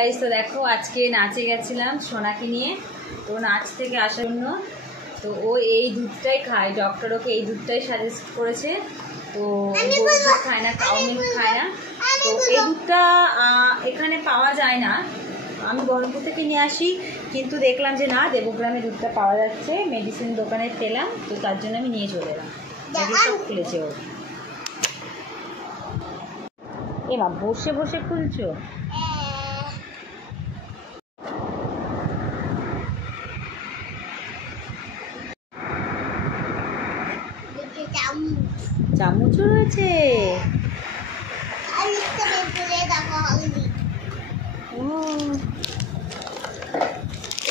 Guys, তো দেখো আজকে নাচে গেছিলাম সোনাকে নিয়ে। তো নাচ থেকে আসার জন্য তো ও এই দুধটাই খায়, ডক্টর ওকে এই দুধটাই সাজেস্ট করেছে। তো দুধ খায় না, কাউ মিল্ক খায় না। তো এই দুধটা এখানে পাওয়া যায় না, আমি বহরমপুর থেকে নিয়ে আসি, কিন্তু দেখলাম যে না, দেবগ্রামে দুধটা পাওয়া যাচ্ছে, মেডিসিন দোকানে পেলাম, তো তার জন্য আমি নিয়ে চলে এলাম। সব খুলেছে ও। এমা বসে বসে খুলছো? চামচও রয়েছে।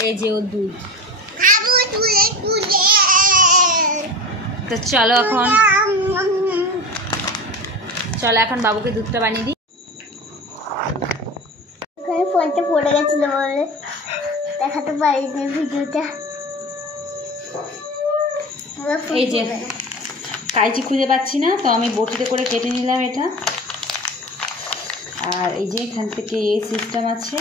এই যে ওর দুধ। তো চলো এখন বাবুকে দুধটা বানিয়ে দিই। ফোনটা পড়ে গেছিল বলে দেখাতে পারিনি ভিডিওটা। এই যে কাঁচি খুঁজে পাচ্ছি না, তো আমি বটিতে করে কেটে নিলাম এটা। আর এই যে এখান থেকে এই সিস্টেম আছে।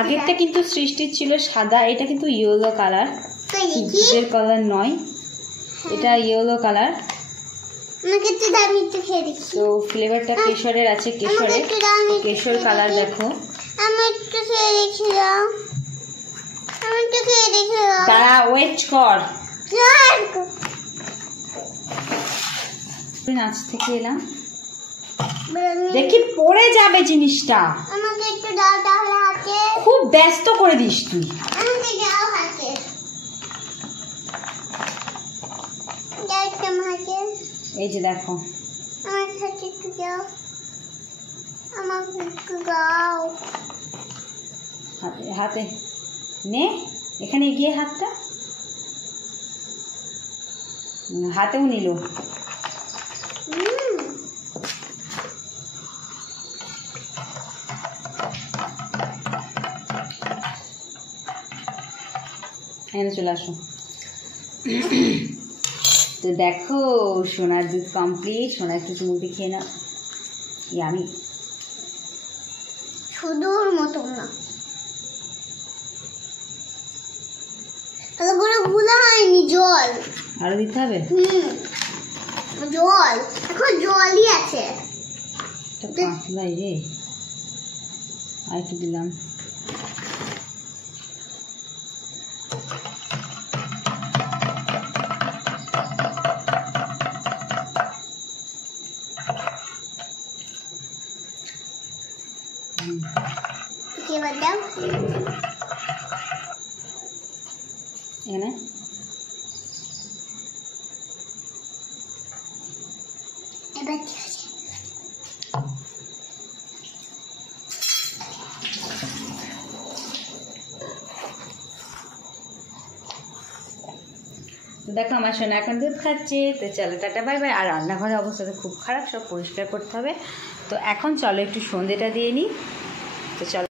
আগেরটা কিন্তু সৃষ্টির ছিল সাদা, এটা কিন্তু ইয়েলো কালার, দুধের কালার নয়, এটা ইয়েলো কালার। তো ফ্লেভারটা কেশরের আছে, কেশর কালার দেখো। তারা ওয়েট কর, নাচ থেকে এলাম, দেখি পড়ে যাবে জিনিসটা। খুব ব্যস্ত করে দিস তুই। এই যে দেখো, হাতে নে, এখানে গিয়ে হাতটা, হাতেও নিল। এখানে চলে আসো। তো দেখো সোনার দুধ কমপ্লিট। সোনা একটু চুমুকে খেয়ে নাও। আমি শুধুর মতো না, তাহলে করে ভুলা হয়নি। জল আরো দিতে হবে। জল এখন জলই আছে। পাতলাই রে, আর একটু দিলাম। এবার দাও এখানে। এবার ঠিক আছে। দেখো আমার সোনা এখন দুধ খাচ্ছে। তো চলো টাটা বাই বাই। আর রান্নাঘরের অবস্থা তো খুব খারাপ, সব পরিষ্কার করতে হবে। তো এখন চলো একটু সন্ধ্যেটা দিয়ে নিই। তো চলো।